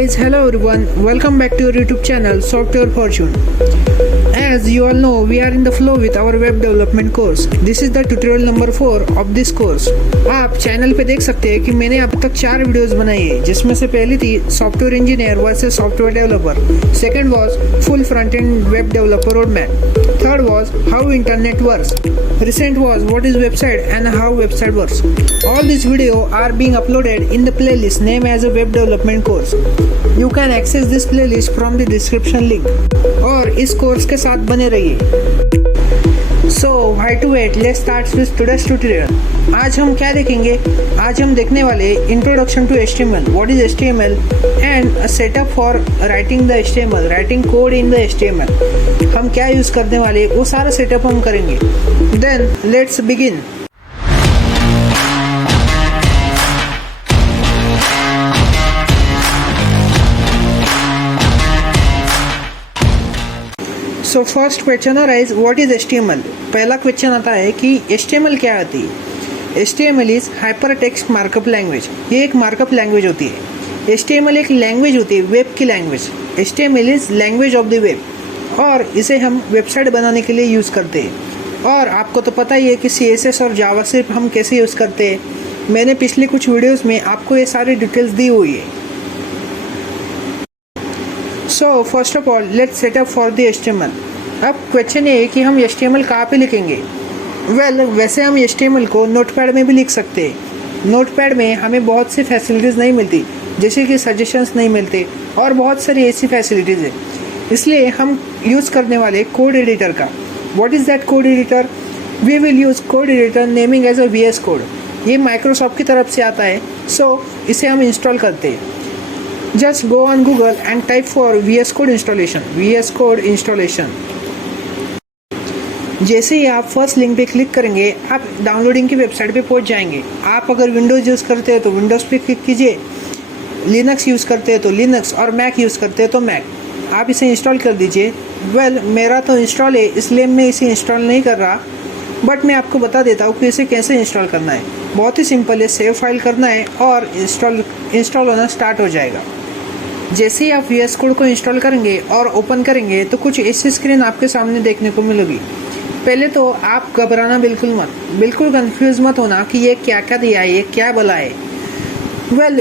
guys, hello everyone, welcome back to your YouTube channel Software Fortune. As you all know, we are in the flow with our web development course. This is the tutorial number 4 of this course. आप channel पे देख सकते हैं कि मैंने अब तक 4 videos बनाई है, जिसमें से पहली थी software engineer versus software developer, second was full front end web developer road map, third was how internet works, recent was what is website and how website works. All these videos are being uploaded in the playlist named as a web development course. You can access this playlist from the description link. और इस course के साथ बने रहिए. So why to wait? Let's start with today's tutorial. आज हम क्या देखेंगे? आज हम देखने वाले Introduction to HTML, what is HTML and a setup for writing the HTML, writing code in the HTML. हम क्या यूज़ करने वाले वो सारा सेटअप हम करेंगे. Then let's begin. So first question arise what is HTML. पहला क्वेश्चन आता है कि HTML क्या होती है. HTML is hyper text markup language. ये एक मार्कअप लैंग्वेज होती है. HTML एक लैंग्वेज होती है, वेब की language. HTML is language of the web और इसे हम वेबसाइट बनाने के लिए यूज़ करते हैं. और आपको तो पता ही है कि CSS और जावास्क्रिप्ट हम कैसे यूज़ करते हैं. मैंने पिछले कुछ वीडियोस में आपको ये सारी डिटेल्स दी हुई है. So first of all let's set up for the HTML. अब क्वेश्चन ये है कि हम HTML कहाँ पे लिखेंगे. वैसे हम HTML को नोटपैड में भी लिख सकते हैं. नोटपैड में हमें बहुत सी फैसिलिटीज़ नहीं मिलती, जैसे कि सजेशंस नहीं मिलते और बहुत सारी ऐसी फैसिलिटीज़ है. इसलिए हम यूज़ करने वाले कोड एडिटर का. What is that code editor? We will use code editor naming as a VS code. ये माइक्रोसॉफ्ट की तरफ से आता है, सो इसे हम इंस्टॉल करते हैं. Just go on Google and type for VS Code installation. VS Code installation. जैसे ही आप फर्स्ट लिंक पे क्लिक करेंगे, आप डाउनलोडिंग की वेबसाइट पे पहुंच जाएंगे. आप अगर विंडोज़ यूज़ करते हैं तो विंडोज़ पे क्लिक कीजिए, लिनक्स यूज़ करते हैं तो लिनक्स और मैक यूज़ करते हैं तो मैक. आप इसे इंस्टॉल कर दीजिए. मेरा तो इंस्टॉल है, इसलिए मैं इसे इंस्टॉल नहीं कर रहा, बट मैं आपको बता देता हूँ कि इसे कैसे इंस्टॉल करना है. बहुत ही सिंपल है. सेव फाइल करना है और इंस्टॉल होना स्टार्ट हो जाएगा. जैसे ही आप VS कोड को इंस्टॉल करेंगे और ओपन करेंगे तो कुछ ऐसी स्क्रीन आपके सामने देखने को मिलेगी. पहले तो आप घबराना बिल्कुल कंफ्यूज मत होना कि ये क्या क्या दिया है, ये क्या भला है.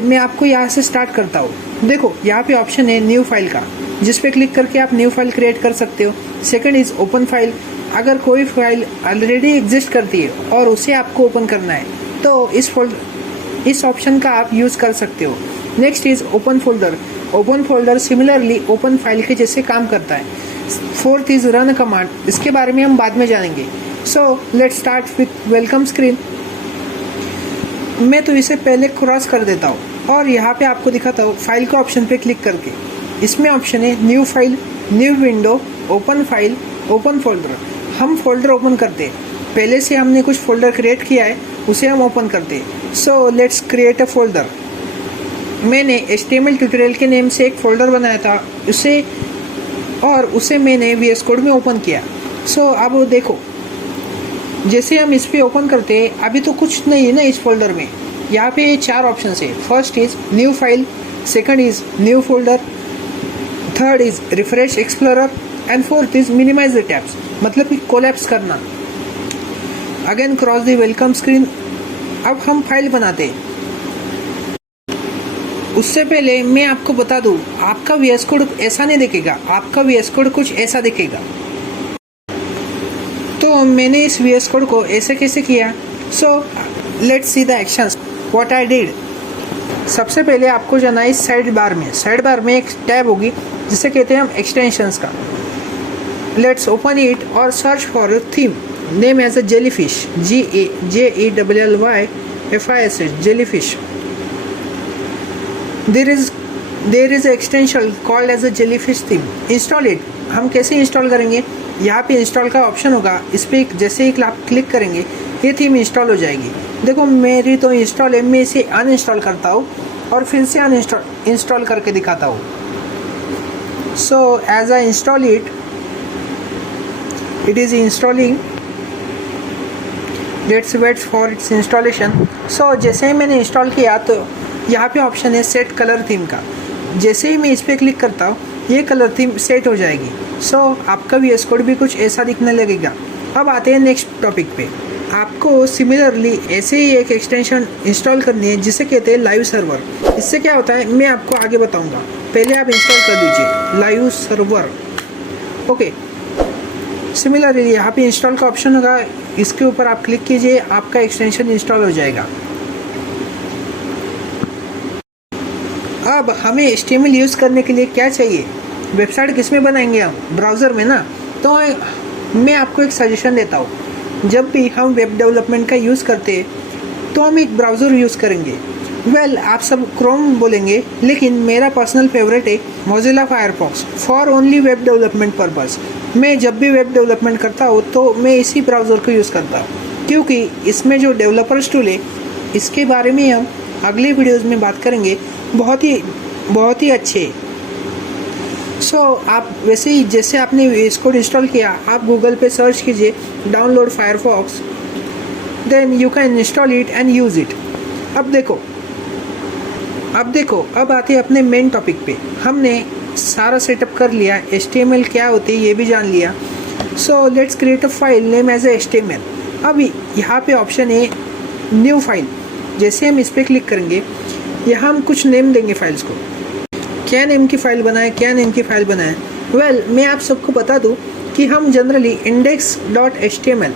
मैं आपको यहाँ से स्टार्ट करता हूँ. देखो यहाँ पे ऑप्शन है न्यू फाइल का, जिस पे क्लिक करके आप न्यू फाइल क्रिएट कर सकते हो. Second is open file. अगर कोई फाइल ऑलरेडी एग्जिस्ट करती है और उसे आपको ओपन करना है तो इस ऑप्शन का आप यूज़ कर सकते हो. Next is open folder. Open folder similarly open file के जैसे काम करता है. Fourth is run command. इसके बारे में हम बाद में जानेंगे. So let's start with welcome screen. मैं तो इसे पहले क्रॉस कर देता हूँ और यहाँ पे आपको दिखाता हूँ फाइल के ऑप्शन पे क्लिक करके. इसमें ऑप्शन है new file, new window, open file, open folder. हम फोल्डर ओपन करते हैं. पहले से हमने कुछ फोल्डर क्रिएट किया है, उसे हम ओपन करते हैं. So let's create a folder. मैंने HTML ट्यूटोरियल के नेम से एक फ़ोल्डर बनाया था, उसे मैंने VS कोड में ओपन किया. सो अब देखो, जैसे हम इस पे ओपन करते हैं, अभी तो कुछ नहीं है ना इस फोल्डर में. यहाँ पे 4 ऑप्शन है. First is new file, second is new folder, third is refresh explorer and fourth is minimise the tabs, मतलब कि कोलैप्स करना. Again cross the welcome screen. अब हम फाइल बनाते हैं. उससे पहले मैं आपको बता दूं, आपका VS कोड ऐसा नहीं दिखेगा, आपका VS कोड कुछ ऐसा दिखेगा. तो मैंने इस VS कोड को ऐसे कैसे किया. So let's see the actions what I did. सबसे पहले आपको जाना है साइड बार में. साइड बार में एक टैब होगी जिसे कहते हैं हम एक्सटेंशंस का. लेट्स ओपन इट और search for theme name as a jellyfish. JELLYFISH jellyfish. There is an extension called as a jellyfish theme. Install it. हम कैसे इंस्टॉल करेंगे? यहाँ पे इंस्टॉल का ऑप्शन होगा. इस पर जैसे ही आप क्लिक करेंगे ये थीम इंस्टॉल हो जाएगी. देखो मेरी तो इंस्टॉल है, मैं इसे अनइंस्टॉल करता हूँ और फिर से इंस्टॉल करके दिखाता हूँ. So as I install it is installing. Let's wait for its installation. So जैसे ही मैंने इंस्टॉल किया तो यहाँ पे ऑप्शन है सेट कलर थीम का. जैसे ही मैं इस पर क्लिक करता हूँ ये कलर थीम सेट हो जाएगी। सो आपका VS कोड भी कुछ ऐसा दिखने लगेगा। अब आते हैं नेक्स्ट टॉपिक पे। आपको सिमिलरली ऐसे ही एक एक्सटेंशन इंस्टॉल करनी है जिसे कहते हैं लाइव सर्वर। इससे क्या होता है मैं आपको आगे बताऊंगा, पहले आप इंस्टॉल कर दीजिए लाइव सर्वर। ओके, सिमिलरली यहाँ पे इंस्टॉल का ऑप्शन होगा, इसके ऊपर आप क्लिक कीजिए, आपका एक्सटेंशन इंस्टॉल हो जाएगा। अब हमें HTML यूज़ करने के लिए क्या चाहिए, वेबसाइट किस में बनाएंगे हम, ब्राउज़र में ना। तो मैं आपको एक सजेशन देता हूँ, जब भी हम वेब डेवलपमेंट का यूज़ करते हैं तो हम एक ब्राउज़र यूज़ करेंगे। आप सब क्रोम बोलेंगे, लेकिन मेरा पर्सनल फेवरेट है Mozilla Firefox for only web development purpose. मैं जब भी वेब डेवलपमेंट करता हूँ तो मैं इसी ब्राउज़र को यूज़ करता हूँ, क्योंकि इसमें जो डेवलपर्स टूल है इसके बारे में हम अगले वीडियोज़ में बात करेंगे, बहुत ही अच्छे। आप वैसे ही जैसे आपने इस कोड इंस्टॉल किया, आप गूगल पे सर्च कीजिए download Firefox, then you can install it and use it. अब देखो अब आते हैं अपने मेन टॉपिक पे। हमने सारा सेटअप कर लिया, HTML क्या होती है ये भी जान लिया। Let's create a file name as HTML। अब यहाँ पे ऑप्शन है न्यू फाइल। जैसे हम इस पर क्लिक करेंगे, यहाँ हम कुछ नेम देंगे फाइल्स को। क्या नेम की फ़ाइल बनाए, क्या नेम की फ़ाइल बनाए। मैं आप सबको बता दूँ कि हम generally index.html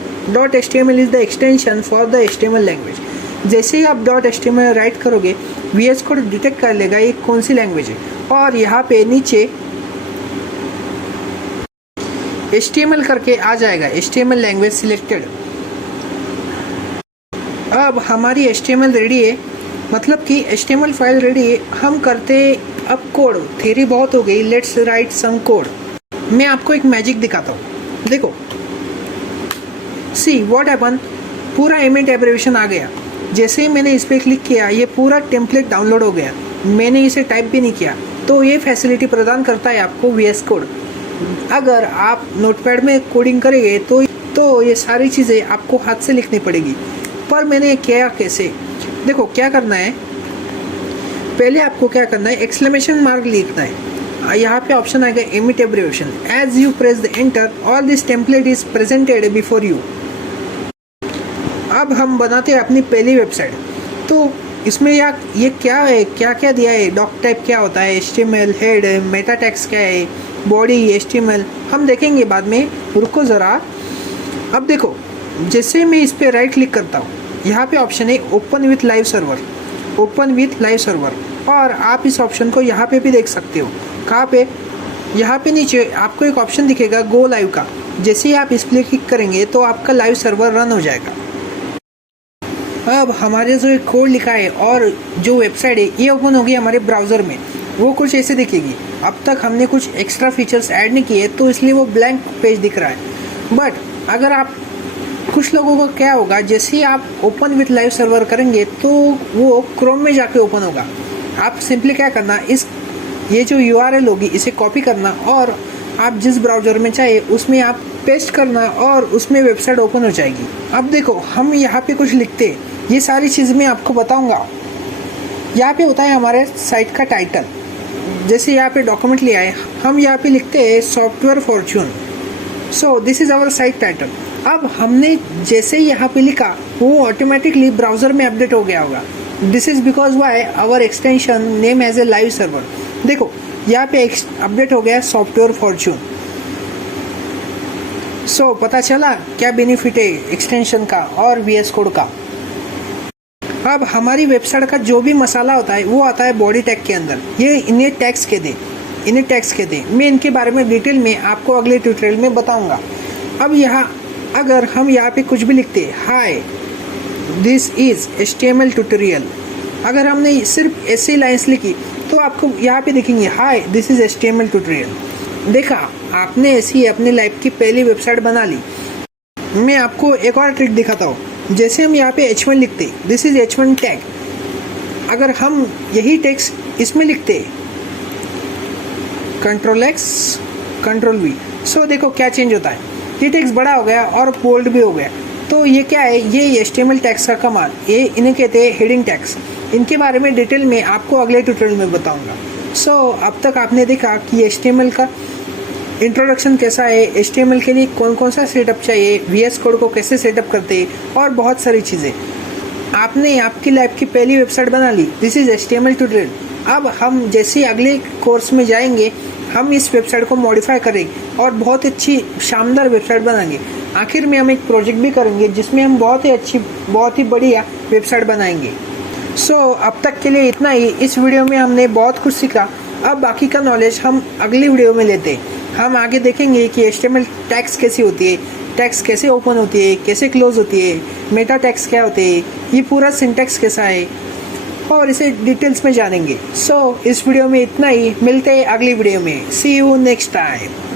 is the extension for the HTML language. जैसे ही आप .html राइट करोगे, VS कोड डिटेक्ट कर लेगा ये कौन सी लैंग्वेज है, और यहाँ पे नीचे HTML करके आ जाएगा, HTML लैंग्वेज सिलेक्टेड। अब हमारी HTML रेडी है, मतलब कि HTML फाइल रेडी है। हम करते अब कोड, थ्योरी बहुत हो गई, लेट्स राइट सम कोड। मैं आपको एक मैजिक दिखाता हूँ, देखो सी व्हाट हैपन, पूरा एमिट एब्रिविएशन आ गया। जैसे ही मैंने इस पर क्लिक किया ये पूरा टेम्पलेट डाउनलोड हो गया, मैंने इसे टाइप भी नहीं किया। तो ये फैसिलिटी प्रदान करता है आपको VS कोड। अगर आप नोटपैड में कोडिंग करेंगे तो ये सारी चीज़ें आपको हाथ से लिखनी पड़ेगी। पर मैंने किया कैसे, देखो क्या करना है, पहले आपको क्या करना है, एक्सक्लेमेशन मार्क लिखना है। यहाँ पे ऑप्शन आएगा Emmet abbreviation. As you press the enter all this template is presented before you. अब हम बनाते हैं अपनी पहली वेबसाइट। तो इसमें ये क्या है, क्या क्या दिया है, डॉक टाइप क्या होता है, HTML हेड, मेटा टैग्स क्या है, बॉडी HTML हम देखेंगे बाद में, रुको ज़रा। अब देखो जैसे मैं इस पर राइट क्लिक करता हूँ, यहाँ पे ऑप्शन है open with live server, open with live server. और आप इस ऑप्शन को यहाँ पे भी देख सकते हो। कहाँ पे, यहाँ पे नीचे आपको एक ऑप्शन दिखेगा गो लाइव का। जैसे ही आप इस पर क्लिक करेंगे तो आपका लाइव सर्वर रन हो जाएगा। अब हमारे जो एक कोड लिखा है और जो वेबसाइट है ये ओपन होगी हमारे ब्राउज़र में, वो कुछ ऐसे दिखेगी। अब तक हमने कुछ एक्स्ट्रा फीचर्स ऐड नहीं किए तो इसलिए वो ब्लैंक पेज दिख रहा है। बट अगर आप, कुछ लोगों का क्या होगा, जैसे ही आप ओपन विथ लाइव सर्वर करेंगे तो वो क्रोम में जाके ओपन होगा। आप सिंपली क्या करना, ये जो URL होगी इसे कॉपी करना और आप जिस ब्राउज़र में चाहे उसमें आप पेस्ट करना और उसमें वेबसाइट ओपन हो जाएगी। अब देखो हम यहाँ पे कुछ लिखते हैं, ये सारी चीज़ मैं आपको बताऊँगा। यहाँ पे होता है हमारे साइट का टाइटल। जैसे यहाँ पे डॉक्यूमेंट लिया है, हम यहाँ पे लिखते हैं software fortune. This is our site title. अब हमने जैसे ही यहाँ पे लिखा वो ऑटोमेटिकली ब्राउज़र में अपडेट हो गया होगा। This is because why our extension name as a live server. देखो यहाँ पे अपडेट हो गया सॉफ्टवेयर फॉर्च्यून। पता चला क्या बेनिफिट है एक्सटेंशन का और VS कोड का। अब हमारी वेबसाइट का जो भी मसाला होता है वो आता है बॉडी टैग के अंदर। इन्हें टैग्स कहते हैं। मैं इनके बारे में डिटेल में आपको अगले ट्यूटोरियल में बताऊंगा। अब यहाँ अगर हम यहाँ पे कुछ भी लिखते हैं, hi this is HTML tutorial, अगर हमने सिर्फ ऐसी लाइन्स लिखी तो आपको यहाँ पे देखेंगे hi this is HTML tutorial. देखा आपने ऐसी अपनी लाइफ की पहली वेबसाइट बना ली। मैं आपको एक और ट्रिक दिखाता हूँ। जैसे हम यहाँ पे H1 लिखते, दिस इज़ H1 टैग, अगर हम यही टेक्स्ट इसमें लिखते Ctrl+X Ctrl+V, देखो क्या चेंज होता है, ये टेक्स्ट बड़ा हो गया और बोल्ड भी हो गया। तो ये क्या है, ये HTML टैग्स का कमाल, ये इन्हें कहते हैं हेडिंग टैग्स। इनके बारे में डिटेल में आपको अगले ट्यूटोरियल में बताऊंगा। सो अब तक आपने देखा कि HTML का इंट्रोडक्शन कैसा है, HTML के लिए कौन कौन सा सेटअप चाहिए, VS कोड को कैसे सेटअप करते हैं और बहुत सारी चीज़ें। आपने आपकी लाइफ की पहली वेबसाइट बना ली, दिस इज़ HTML ट्यूटोरियल। अब हम जैसे अगले कोर्स में जाएंगे, हम इस वेबसाइट को मॉडिफाई करेंगे और बहुत अच्छी शानदार वेबसाइट बनाएंगे। आखिर में हम एक प्रोजेक्ट भी करेंगे जिसमें हम बहुत ही अच्छी, बहुत ही बढ़िया वेबसाइट बनाएंगे। सो अब तक के लिए इतना ही। इस वीडियो में हमने बहुत कुछ सीखा। अब बाकी का नॉलेज हम अगली वीडियो में लेते हैं। हम आगे देखेंगे कि HTML टैग्स कैसी होती है, टैग्स कैसे ओपन होती है, कैसे क्लोज होती है, मेटा टैग्स क्या होते हैं, ये पूरा सिंटैक्स कैसा है, और इसे डिटेल्स में जानेंगे। सो इस वीडियो में इतना ही। मिलते हैं अगली वीडियो में। सी यू नेक्स्ट टाइम।